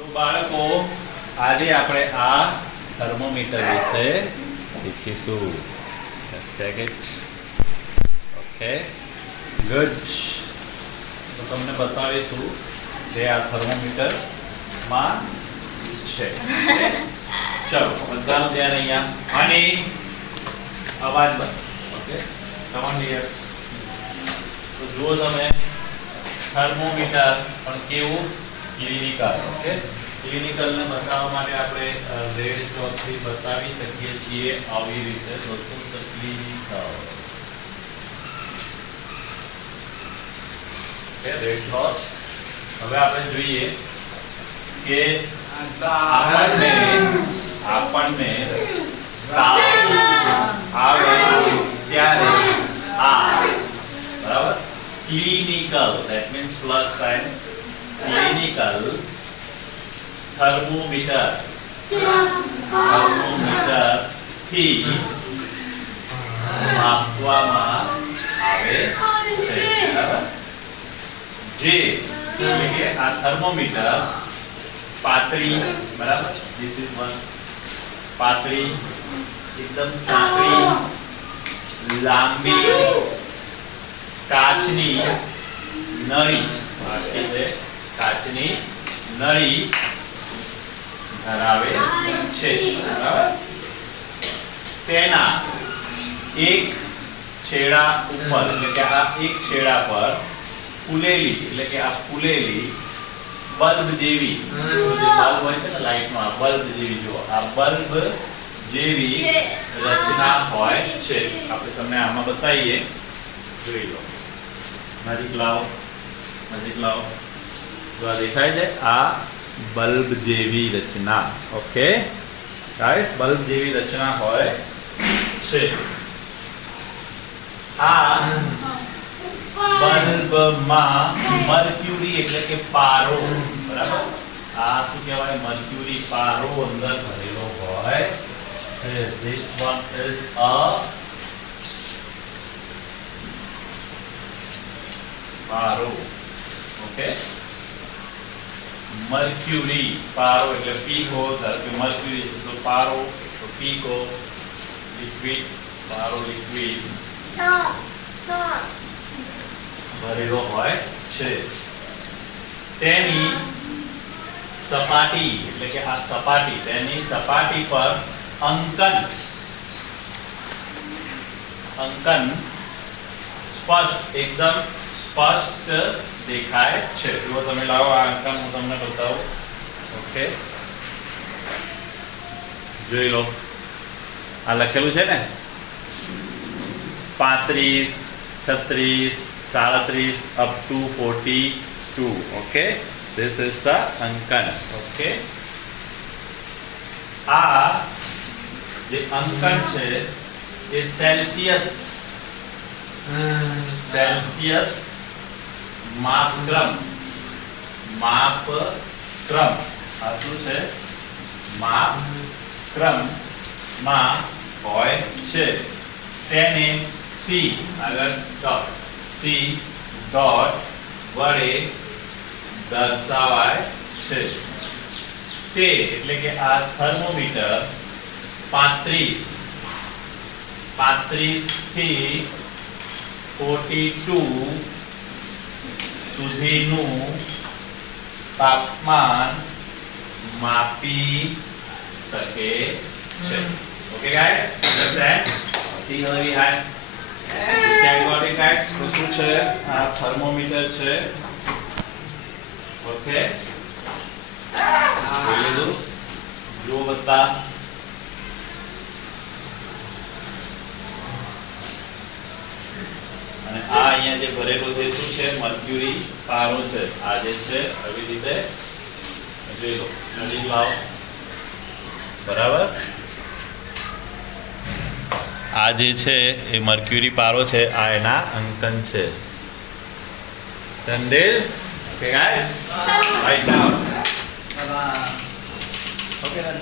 તો બાળકો આજે આપણે આ થર્મોમીટર વિશે શીખીશું. Okay, good. તો તમને બતાવીશું જે આ થર્મોમીટર માં છે. ચલો બધાનું ધ્યાન અહીંયા અને અવાજ બંધ. Okay, command yes. તો જુઓ તમે થર્મોમીટર પણ કેવું ક્લિનિકલ. ઓકે, ક્લિનિકલ ને બતાવવા માટે આપણે રેડ ડોટ થી બતાવી શકીએ છીએ આવી રીતે. દોસ્તો ક્લિનિકલ. Okay, red dot. હવે આપણે જોઈએ કે આપણને તાવ આવે ત્યારે આ બરાબર clinical, that means plus sign, clinical thermometer થી માપવામાં આવે છે. બરાબર, જે એટલે કે આ થર્મોમીટર પાતળી, બરાબર, this is one, પાતળી, એકદમ સાંકડી, લાંબી કાચની નળી, કાચની નળી ધરાવે છે. બરાબર, તેના એક છેડા ઉપર એટલે કે આ એક છેડા પર ફૂલેલી એટલે કે આ ફૂલેલી બલ્બ જેવી, બલ્બ હોય છે ને લાઈટ નો, આ બલ્બ જેવી, જો આ બલ્બ જેવી રચના હોય છે. આપણે તમને આમાં બતાવીએ, જોઈ લો. નજીક લાવો, નજીક લાવો. જો આ દેખાય છે, આ બલ્બ જેવી રચના. ઓકે ગાઈસ, બલ્બ જેવી રચના હોય છે. આ બલ્બમાં મર્ક્યુરી એટલે કે પારો, બરાબર, આ શું કહેવાય, મર્ક્યુરી પારો અંદર ભરેલો હોય. This one is a પારો. ઓકે, મર્ક્યુરી પારો એટલે પીકો, ધારો કે મર્ક્યુરી તો પારો, તો પીકો લિક્વિડ, પારો લિક્વિડ ભરેલો હોય છે. તેની સપાટી એટલે કે આ સપાટી, તેની સપાટી પર અંકન સ્પષ્ટ, એકદમ સ્પષ્ટ દેખાય છે. જો તમે લાવો આ અંકન, હું તમને બતાવું. ઓકે, જોઈ લો. આ લખેલું છે ને 35, 36, 37 up to 42. Okay, this is the અંકન. Okay, આ જે અંકન છે એ સેલ્સિયસ માપક્રમ આ શું છે, માપક્રમ માં હોય છે. તેને સી આગળ ડોટ, સી ડોટ વડે દર્શાવાય છે. તે એટલે કે આ થર્મોમીટર 35 થી 42 સુધીનું તાપમાન માપી શકે છે. Okay guys, understand? think a little behind. Got it guys? તો શું છે, આ થર્મોમીટર છે. ઓકે, જોઈ લીધું. જુઓ બધા. અને આ અહીંયા જે ભરેલું છે શું છે, મર્ક્યુરી પારો છે. આ જે છે આવી રીતે જોઈ લો, નજીક લાવો. બરાબર, આ જે છે એ મર્ક્યુરી પારો છે, આ એના અંકન છે. Sandil, okay guys, right down. Okay then.